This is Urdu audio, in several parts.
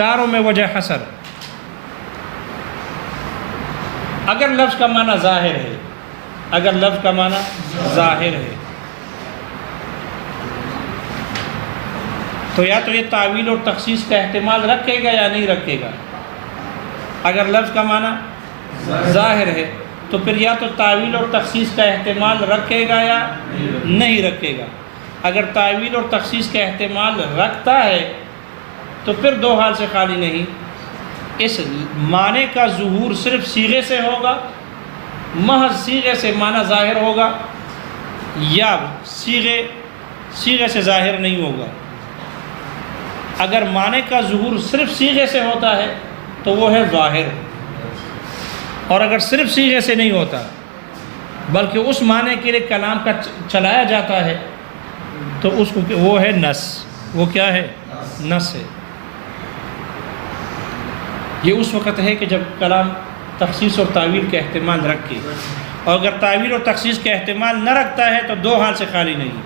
چاروں میں وجہ حسر. اگر لفظ کا معنی ظاہر ہے، اگر لفظ کا معنی ظاہر ہے تو یا تو یہ تعویل اور تخصیص کا احتمال رکھے گا یا نہیں رکھے گا. اگر لفظ کا معنی ظاہر ہے تو پھر یا تو تعویل اور تخصیص کا احتمال رکھے گا یا نہیں رکھے گا. اگر تعویل اور تخصیص کا احتمال رکھتا ہے تو پھر دو حال سے خالی نہیں. اس معنی کا ظہور صرف صیغے سے ہوگا، محض صیغے سے معنی ظاہر ہوگا، یا صیغے سے ظاہر نہیں ہوگا. اگر معنی کا ظہور صرف صیغے سے ہوتا ہے تو وہ ہے ظاہر، اور اگر صرف صیغے سے نہیں ہوتا بلکہ اس معنی کے لیے کلام کا چلایا جاتا ہے تو اس کو وہ ہے نص. وہ کیا ہے؟ نص ہے. یہ اس وقت ہے کہ جب کلام تخصیص اور تعویل کا احتمال رکھے، اور اگر تعویل اور تخصیص کا احتمال نہ رکھتا ہے تو دو حال سے خالی نہیں.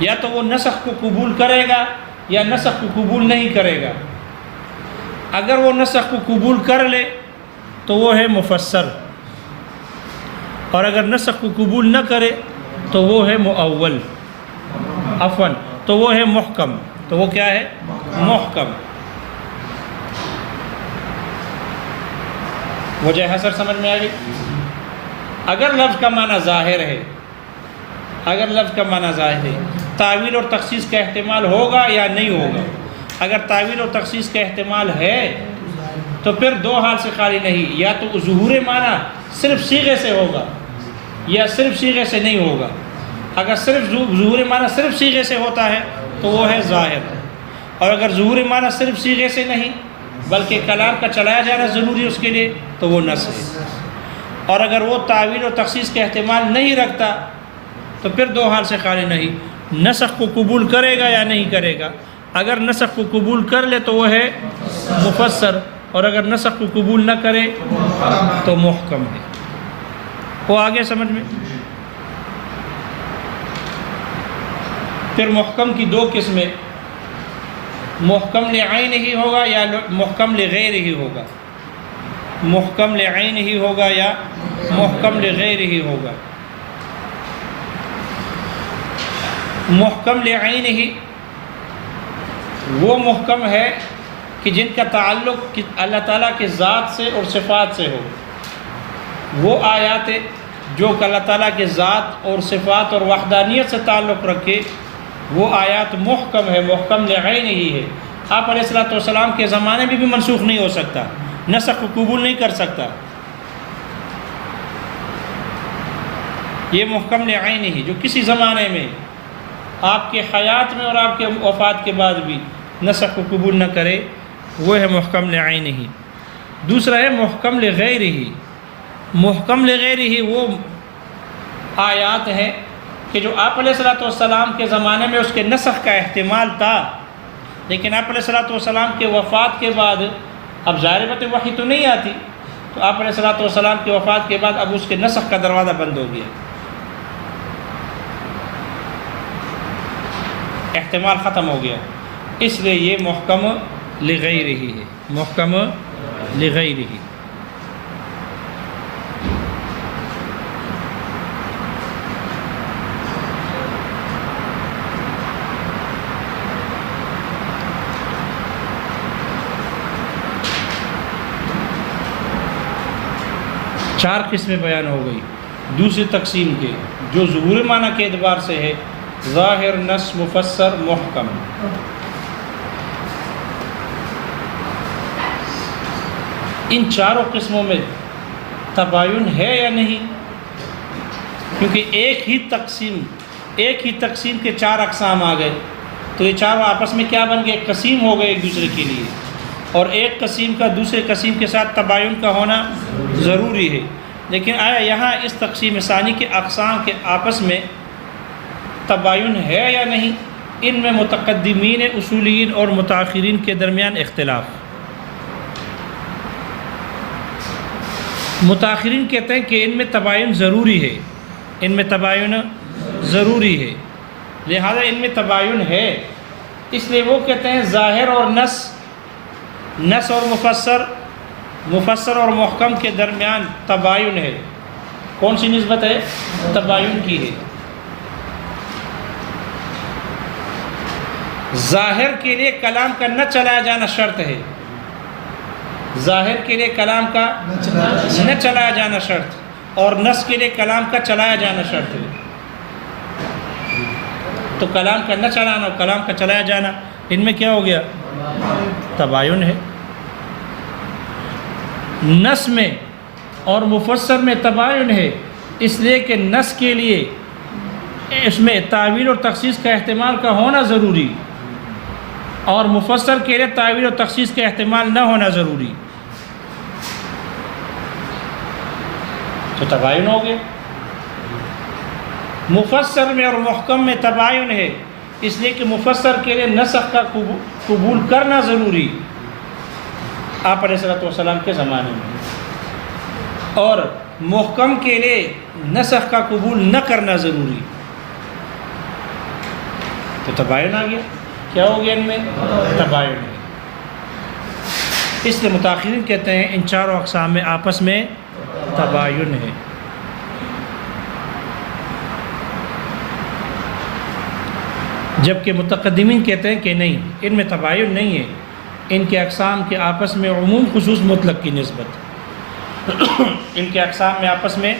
یا تو وہ نسخ کو قبول کرے گا یا نسخ کو قبول نہیں کرے گا. اگر وہ نسخ کو قبول کر لے تو وہ ہے مفسر، اور اگر نسخ کو قبول نہ کرے تو وہ ہے مؤول، عفواً تو وہ ہے محکم. تو وہ کیا ہے؟ محکم. وجہ حسر سمجھ میں آ گئی؟ اگر لفظ کا معنی ظاہر ہے، اگر لفظ کا معنی ظاہر ہے، تعویل اور تخصیص کا احتمال ہوگا یا نہیں ہوگا. اگر تعویل اور تخصیص کا احتمال ہے تو پھر دو حال سے خالی نہیں. یا تو ظہور معنی صرف صیغے سے ہوگا یا صرف صیغے سے نہیں ہوگا. اگر صرف ظہور معنی صرف صیغے سے ہوتا ہے تو وہ ہے ظاہر، اور اگر ظہور معنی صرف صیغے سے نہیں بلکہ کلام کا چلایا جانا ضروری ہے اس کے لیے تو وہ نص ہے. اور اگر وہ تعویل اور تخصیص کا احتمال نہیں رکھتا تو پھر دو حال سے خالی نہیں. نسخ کو قبول کرے گا یا نہیں کرے گا. اگر نسخ کو قبول کر لے تو وہ ہے مفسر، اور اگر نسخ کو قبول نہ کرے تو محکم ہے. وہ آگے سمجھ میں؟ پھر محکم کی دو قسمیں، محکم لعین ہی ہوگا یا محکم لغیر ہی ہوگا. محکم لعین ہی ہوگا یا محکم لغیر ہی ہوگا. محکم لعین ہی وہ محکم ہے کہ جن کا تعلق اللہ تعالیٰ کے ذات سے اور صفات سے ہو. وہ آیات جو کہ اللہ تعالیٰ کے ذات اور صفات اور وحدانیت سے تعلق رکھے وہ آیات محکم ہے، محکم لعین ہی ہے. آپ علیہ الصلوۃ والسلام کے زمانے میں بھی منسوخ نہیں ہو سکتا، نسخ کو قبول نہیں کر سکتا. یہ محکم لعین ہی جو کسی زمانے میں آپ کے حیات میں اور آپ کے وفات کے بعد بھی نسخ کو قبول نہ کرے وہ ہے محکم لعین ہی. دوسرا ہے محکم لغیر ہی. محکم لغیر ہی وہ آیات ہیں کہ جو آپ علیہ الصلوۃ والسلام کے زمانے میں اس کے نسخ کا احتمال تھا، لیکن آپ علیہ الصلوۃ والسلام کے وفات کے بعد اب ظاہر بات وحی تو نہیں آتی، تو آپ علیہ الصلوۃ والسلام کے وفات کے بعد اب اس کے نسخ کا دروازہ بند ہو گیا، احتمال ختم ہو گیا. اس لیے یہ محکم لغیر ہی ہے، محکم لغیر ہی. چار قسمیں بیان ہو گئی. دوسری تقسیم کے جو ظہور معنی کے اعتبار سے ہے ظاہر، نص، مفسر، محکم. ان چاروں قسموں میں تباین ہے یا نہیں؟ کیونکہ ایک ہی تقسیم کے چار اقسام آ گئے تو یہ چاروں آپس میں کیا بن گئے؟ قسیم ہو گئے ایک دوسرے کے لیے، اور ایک قسیم کا دوسرے قسیم کے ساتھ تباین کا ہونا ضروری ہے. لیکن آیا یہاں اس تقسیم ثانی کے اقسام کے آپس میں تباین ہے یا نہیں؟ ان میں متقدمین اصولیین اور متاخرین کے درمیان اختلاف. متاخرین کہتے ہیں کہ ان میں تباین ضروری ہے، ان میں تباین ضروری ہے، لہذا ان میں تباین ہے. اس لیے وہ کہتے ہیں ظاہر اور نص نص اور مفسر اور محکم کے درمیان تباین ہے. کون سی نسبت ہے؟ تباین کی ہے. ظاہر کے لیے کلام کا نہ چلایا جانا شرط ہے. ظاہر کے لیے کلام کا نہ چلایا جانا شرط، اور نص کے لیے کلام کا چلایا جانا شرط ہے. تو کلام کا نہ چلانا اور کلام کا چلایا جانا، ان میں کیا ہو گیا؟ تباین ہے. نص میں اور مفسر میں تباین ہے، اس لیے کہ نص کے لیے اس میں تعویل اور تخصیص کا احتمال کا ہونا ضروری، اور مفسر کے لیے تعویل اور تخصیص کا احتمال نہ ہونا ضروری. تو تباین ہو گیا. مفسر میں اور محکم میں تباین ہے، اس لیے کہ مفسر کے لیے نسخ کا قبول کرنا ضروری آپ علیہ الصلوۃ والسلام کے زمانے میں، اور محکم کے لیے نسخ کا قبول نہ کرنا ضروری. تو تباین آ گیا. کیا ہو گیا؟ ان میں تباین ہے. اس لیے متاخرین کہتے ہیں ان چاروں اقسام میں آپس میں تباین ہے. جبکہ متقدمین کہتے ہیں کہ نہیں، ان میں تباین نہیں ہے. ان کے اقسام کے آپس میں عموم خصوص مطلق کی نسبت ان کے اقسام میں آپس میں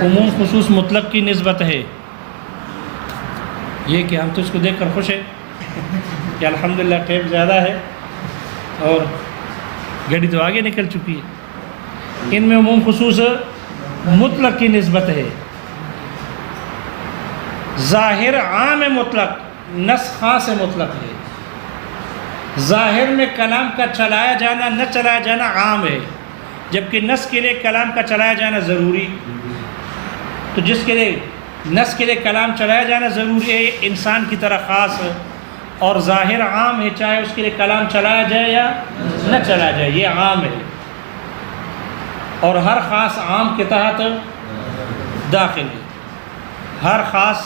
عموم خصوص مطلق کی نسبت ہے. یہ کہ ہم تو اس کو دیکھ کر خوش ہیں کہ الحمدللہ ٹائم زیادہ ہے اور گاڑی تو آگے نکل چکی ہے. ان میں عموم خصوص مطلق کی نسبت ہے. ظاہر عام مطلق، نص خاص مطلق ہے. ظاہر میں کلام کا چلایا جانا نہ چلایا جانا عام ہے، جبکہ نص کے لیے کلام کا چلایا جانا ضروری. تو جس کے لیے نص کے لیے کلام چلایا جانا ضروری ہے انسان کی طرح خاص ہے، اور ظاہر عام ہے، چاہے اس کے لیے کلام چلایا جائے یا نہ چلایا جائے، یہ عام ہے. اور ہر خاص عام کے تحت داخل ہے. ہر خاص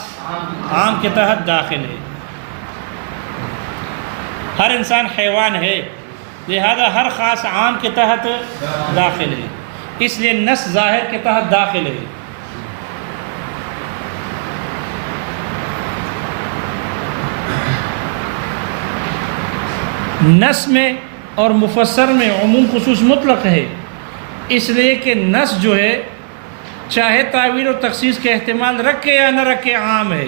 عام کے تحت داخل ہے. ہر انسان حیوان ہے، لہذا ہر خاص عام کے تحت داخل ہے. اس لیے نص ظاہر کے تحت داخل ہے. نص میں اور مفسر میں عموم خصوص مطلق ہے، اس لیے کہ نص جو ہے چاہے تعویل اور تخصیص کے احتمال رکھے یا نہ رکھے عام ہے،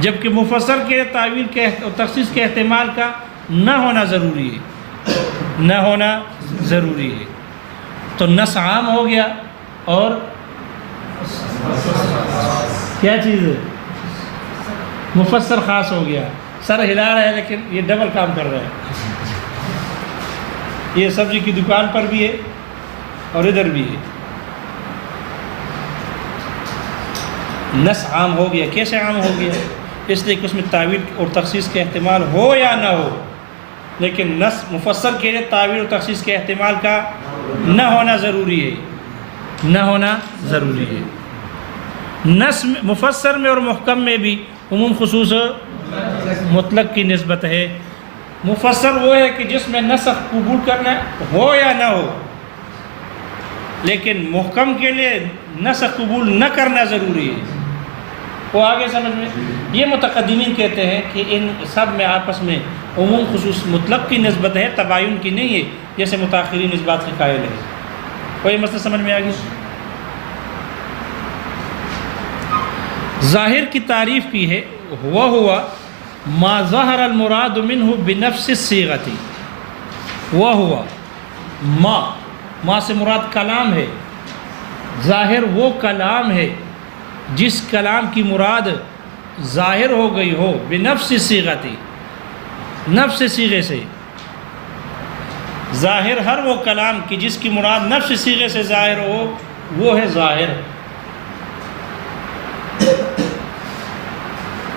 جبکہ مفسر کے تعویل کے اور تخصیص کے احتمال کا نہ ہونا ضروری ہے. نہ ہونا ضروری ہے. تو نص عام ہو گیا اور کیا چیز ہے؟ مفسر خاص ہو گیا. سر ہلا رہا ہے لیکن یہ ڈبل کام کر رہا ہے. یہ سبزی کی دکان پر بھی ہے اور ادھر بھی ہے. نص عام ہو گیا. کیسے عام ہو گیا؟ اس لیے کہ اس میں تعویل اور تخصیص کے احتمال ہو یا نہ ہو، لیکن نص مفسر کے لیے تعویل اور تخصیص کے احتمال کا نہ ہونا ضروری ہے. نہ ہونا ضروری ہے. نص مفسر میں اور محکم میں بھی عموم خصوص مطلق کی نسبت ہے. مفسر وہ ہے کہ جس میں نسخ قبول کرنا ہو یا نہ ہو، لیکن محکم کے لیے نسخ قبول نہ کرنا ضروری ہے. وہ آگے سمجھ میں. یہ متقدمین کہتے ہیں کہ ان سب میں آپس میں عموم خصوص مطلق کی نسبت ہے، تباین کی نہیں ہے، جیسے متاخرین اس بات کے قائل ہیں. کوئی مسئلہ سمجھ میں آ گیا؟ ظاہر کی تعریف کی ہے، وہ ہوا ما ظہر المراد منہ بنفس الصیغۃ. وہ ہوا ما سے مراد کلام ہے. ظاہر وہ کلام ہے جس کلام کی مراد ظاہر ہو گئی ہو بنفس الصیغۃ، نفس صیغے سے. ظاہر ہر وہ کلام کی جس کی مراد نفس صیغے سے ظاہر ہو، وہ ہے ظاہر.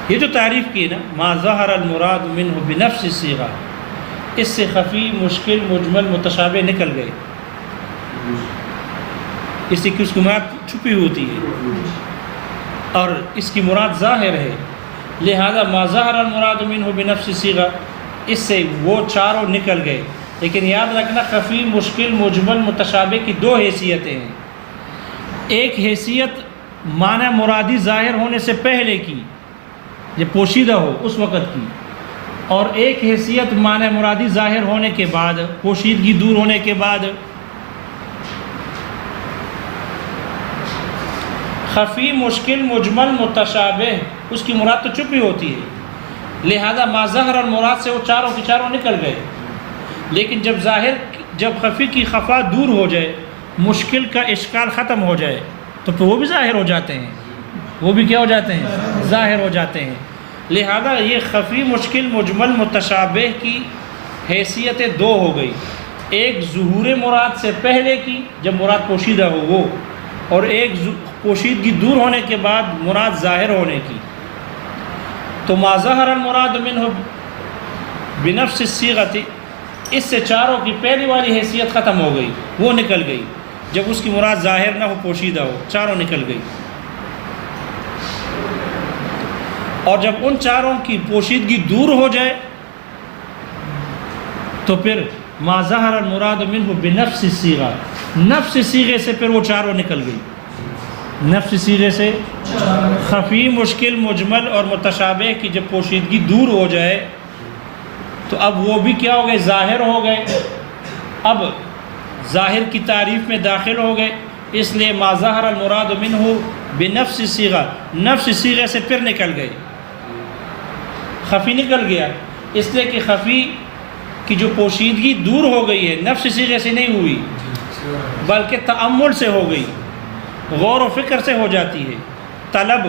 یہ جو تعریف کی نا ما ظہر المراد منہ بنفس الصیغہ، اس سے خفی، مشکل، مجمل، متشابہ نکل گئے. اس سے کہ اس کی مراد چھپی ہوتی ہے اور اس کی مراد ظاہر ہے، لہذا ما ظہر المراد منہ بنفس الصیغہ اس سے وہ چاروں نکل گئے. لیکن یاد رکھنا خفی، مشکل، مجمل، متشابہ کی دو حیثیتیں ہیں. ایک حیثیت معنی مرادی ظاہر ہونے سے پہلے کی، یہ پوشیدہ ہو اس وقت کی، اور ایک حیثیت معنی مرادی ظاہر ہونے کے بعد، پوشیدگی دور ہونے کے بعد. خفی، مشکل، مجمل، متشابہ، اس کی مراد تو چھپی ہوتی ہے، لہذا ما ظہر المراد سے وہ چاروں کی چاروں نکل گئے. لیکن جب خفی کی خفا دور ہو جائے، مشکل کا اشکال ختم ہو جائے، تو پھر وہ بھی ظاہر ہو جاتے ہیں. وہ بھی کیا ہو جاتے ہیں؟ ظاہر ہو جاتے ہیں. لہذا یہ خفی، مشکل، مجمل، متشابہ کی حیثیتیں دو ہو گئی. ایک ظہور مراد سے پہلے کی، جب مراد پوشیدہ ہو وہ، اور ایک پوشیدگی دور ہونے کے بعد مراد ظاہر ہونے کی. تو ما ظہر المراد منہ بنفس الصیغۃ، اس سے چاروں کی پہلی والی حیثیت ختم ہو گئی، وہ نکل گئی. جب اس کی مراد ظاہر نہ ہو، پوشیدہ ہو، چاروں نکل گئی. اور جب ان چاروں کی پوشیدگی دور ہو جائے تو پھر ما ظہر المراد منہ بنفس الصیغہ، نفس صیغے سے پھر وہ چاروں نکل گئی. نفس صیغے سے خفی، مشکل، مجمل اور متشابہ کی جب پوشیدگی دور ہو جائے تو اب وہ بھی کیا ہو گئے؟ ظاہر ہو گئے. اب ظاہر کی تعریف میں داخل ہو گئے. اس لیے ما ظہر المراد منہ بنفس صیغہ، نفس صیغے سے پھر نکل گئے. خفی نکل گیا، اس لیے کہ خفی کی جو پوشیدگی دور ہو گئی ہے، نفس صیغے سے نہیں ہوئی بلکہ تأمل سے ہو گئی، غور و فکر سے ہو جاتی ہے. طلب.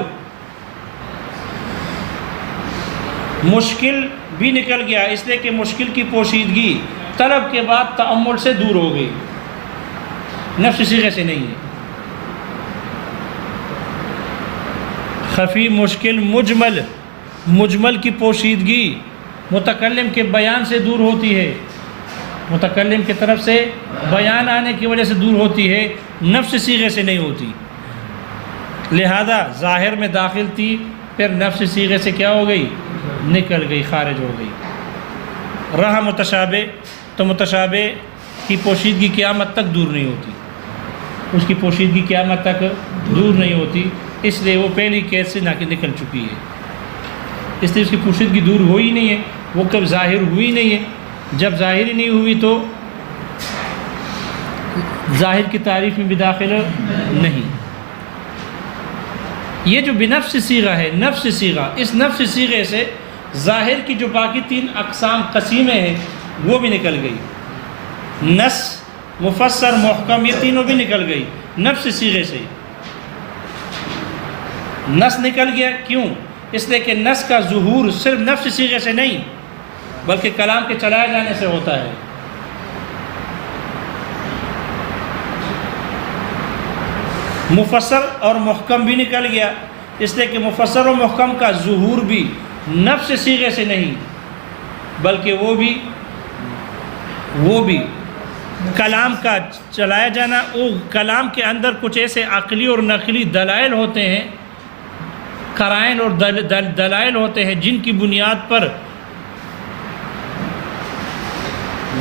مشکل بھی نکل گیا، اس لیے کہ مشکل کی پوشیدگی طلب کے بعد تأمل سے دور ہو گئی، نفس صیغے سے نہیں ہے. خفی، مشکل، مجمل، مجمل کی پوشیدگی متکلم کے بیان سے دور ہوتی ہے، متکلم کی طرف سے بیان آنے کی وجہ سے دور ہوتی ہے، نفس صیغے سے نہیں ہوتی. لہذا ظاہر میں داخل تھی، پھر نفس صیغے سے کیا ہو گئی؟ نکل گئی، خارج ہو گئی. رہا متشابہ، تو متشابہ کی پوشیدگی قیامت تک دور نہیں ہوتی، اس کی پوشیدگی قیامت تک دور نہیں ہوتی، اس لیے وہ پہلی قید سے نکل چکی ہے. اس لیے اس کی پوشیدگی دور ہوئی نہیں ہے، وہ کب ظاہر ہوئی نہیں ہے. جب ظاہر ہی نہیں ہوئی تو ظاہر کی تعریف میں بھی داخل نہیں. یہ جو بنفس صیغہ ہے، نفس صیغہ، اس نفس صیغے سے ظاہر کی جو باقی تین اقسام، قسیمیں ہیں، وہ بھی نکل گئی. نص، مفسر، محکم، یہ تینوں بھی نکل گئی نفس صیغے سے. نص نکل گیا، کیوں؟ اس لیے کہ نص کا ظہور صرف نفس صیغے سے نہیں بلکہ کلام کے چلائے جانے سے ہوتا ہے. مفسر اور محکم بھی نکل گیا، اس لیے کہ مفسر و محکم کا ظہور بھی نفس صیغے سے نہیں بلکہ وہ بھی کلام کا چلایا جانا. وہ کلام کے اندر کچھ ایسے عقلی اور نقلی دلائل ہوتے ہیں، قرائن اور دلائل ہوتے ہیں، جن کی بنیاد پر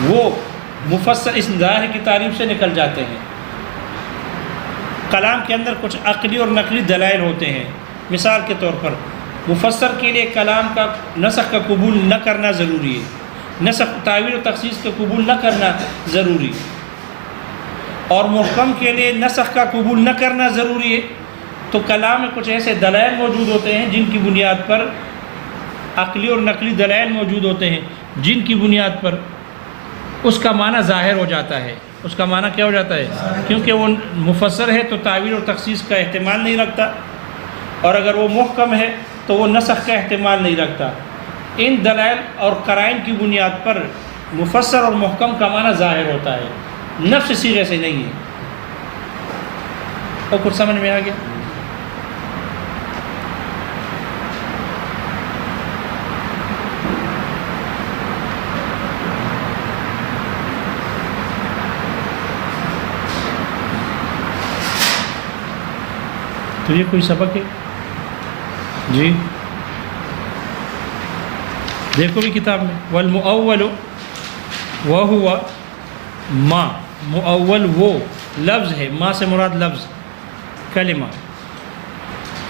وہ مفسر اس ظاہر کی تعریف سے نکل جاتے ہیں. کلام کے اندر کچھ عقلی اور نقلی دلائل ہوتے ہیں. مثال کے طور پر مفسر کے لیے کلام کا نسخ کا قبول نہ کرنا ضروری ہے، نسخ، تعویل و تخصیص کا قبول نہ کرنا ضروری، اور محکم کے لیے نسخ کا قبول نہ کرنا ضروری ہے. تو کلام میں کچھ ایسے دلائل موجود ہوتے ہیں جن کی بنیاد پر، عقلی اور نقلی دلائل موجود ہوتے ہیں جن کی بنیاد پر اس کا معنی ظاہر ہو جاتا ہے. اس کا معنی کیا ہو جاتا ہے؟ کیونکہ وہ مفسر ہے تو تعویل اور تخصیص کا احتمال نہیں رکھتا، اور اگر وہ محکم ہے تو وہ نسخ کا احتمال نہیں رکھتا. ان دلائل اور قرائن کی بنیاد پر مفسر اور محکم کا معنی ظاہر ہوتا ہے، نفس صیغے سے نہیں ہے. اور کچھ سمجھ میں آ گیا؟ تو یہ کوئی سبق ہے جی؟ دیکھو بھی کتاب میں، والمؤول وہو ما، مؤول وہ لفظ ہے، ما سے مراد لفظ کلمہ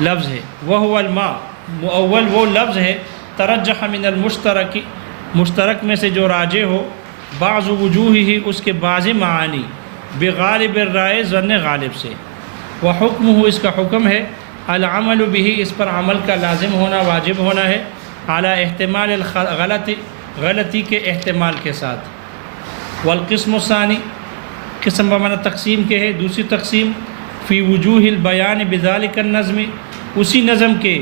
لفظ ہے، وہو الماء مؤول وہ لفظ ہے ترجح من المشترک، مشترک میں سے جو راجح ہو، بعض وجوہہ اس کے بعض معانی، بغالب الرائے ظن غالب سے، وحکمہ اس کا حکم ہے العمل بہ اس پر عمل کا لازم ہونا واجب ہونا ہے، اعلی احتمال غلطی کے احتمال کے ساتھ، والقسم الثانی قسم بمعنی تقسیم کے ہے، دوسری تقسیم فی وجوہ البیان بذالک النظم اسی نظم کے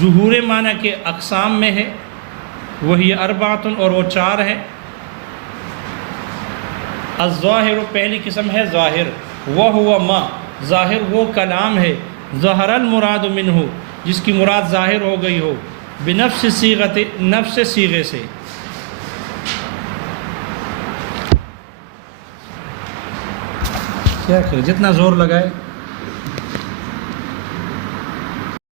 ظہور معنی کے اقسام میں ہے، وہی اربعۃ اور وہ 4 ہیں، الظاہر پہلی قسم ہے ظاہر، وہو ما ظاہر وہ کلام ہے، ظہر المراد منہ جس کی مراد ظاہر ہو گئی ہو، بنفس صیغت نفس صیغے سے، کیا کرے جتنا زور لگائے